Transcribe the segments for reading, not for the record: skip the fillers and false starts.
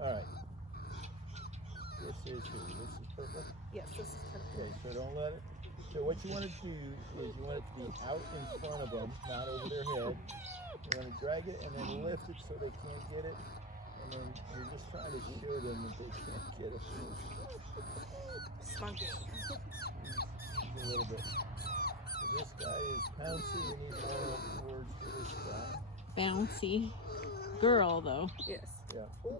All right. This is who? This is purple? Yes, this is purple. Okay, so don't let it. So what you want to do is you want it to be out in front of them, not over their head. You want to drag it and then lift it so they can't get it. And then you're just trying to show them that they can't get it. Spunky. A little bit. So this guy is bouncy. We need more words for this guy. Bouncy. Girl, though. Yes. Yeah. Yeah,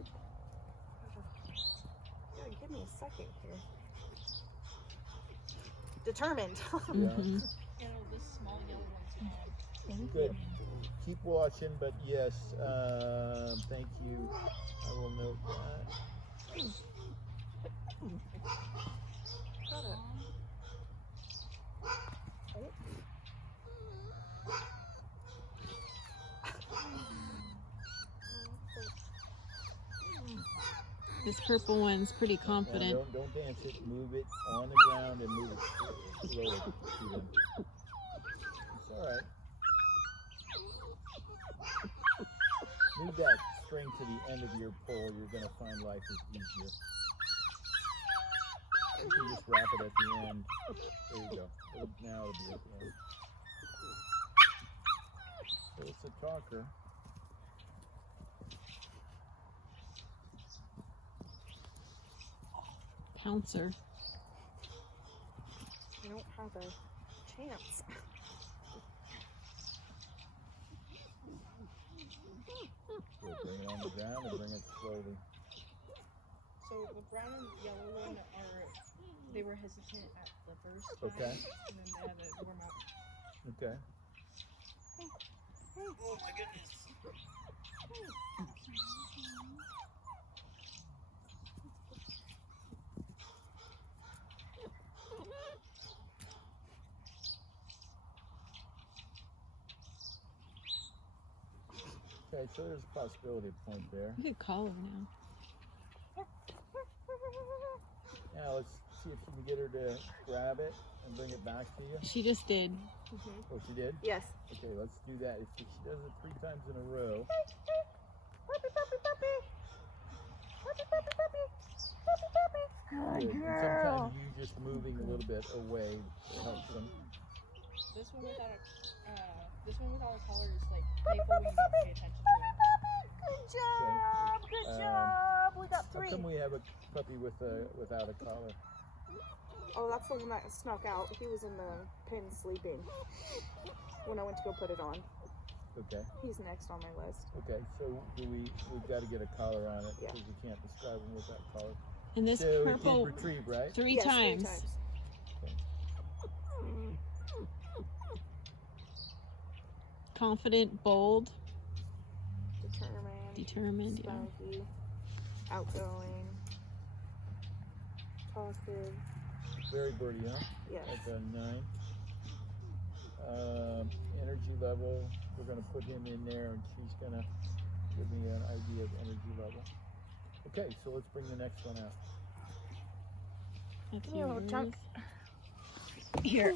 give me a second here. Determined. Mm-hmm. This small yellow one's Good. Keep watching, but yes, thank you. I will note that. Got it. This purple one's pretty confident. Now don't dance it. Move it on the ground and move it slowly to them. It's all right. Move that string to the end of your pole. You're going to find life is easier. You can just wrap it at the end. There you go. Now it'll be at the end. So it's a talker. Pouncer. I don't have a chance. So bring it on the ground and bring it slowly. So the brown and yellow one they were hesitant at the first time. Okay. And then they had to warm up. Okay. Oh my goodness. Okay, so there's a possibility of point there. You could call her now. Now let's see if you can get her to grab it and bring it back to you. She just did. Oh, she did? Yes. Okay, let's do that. If she does it 3 times in a row. Puppy, puppy, puppy. Puppy, puppy, puppy. Puppy, puppy. Good. And sometimes you just moving a little bit away helps them. This one without a collar is like playful when you don't pay attention to him. Good job. Good job. We got How 3. come we have a puppy without a collar? Oh, that's the one that snuck out. He was in the pen sleeping when I went to go put it on. Okay. He's next on my list. Okay, so we've got to get a collar on it Yeah. because we can't describe him without collar. And this So purple, he can retrieve, right? 3 Yes, 3 times. times. Confident, bold, Determined. determined. Yeah. Spunky. Outgoing. Talkative. Very birdie, huh? Yes. That's a 9. Energy level, we're going to put him in there and she's going to give me an idea of energy level. Okay, so let's bring the next one out. That's Give me a little yours. chunk. Here.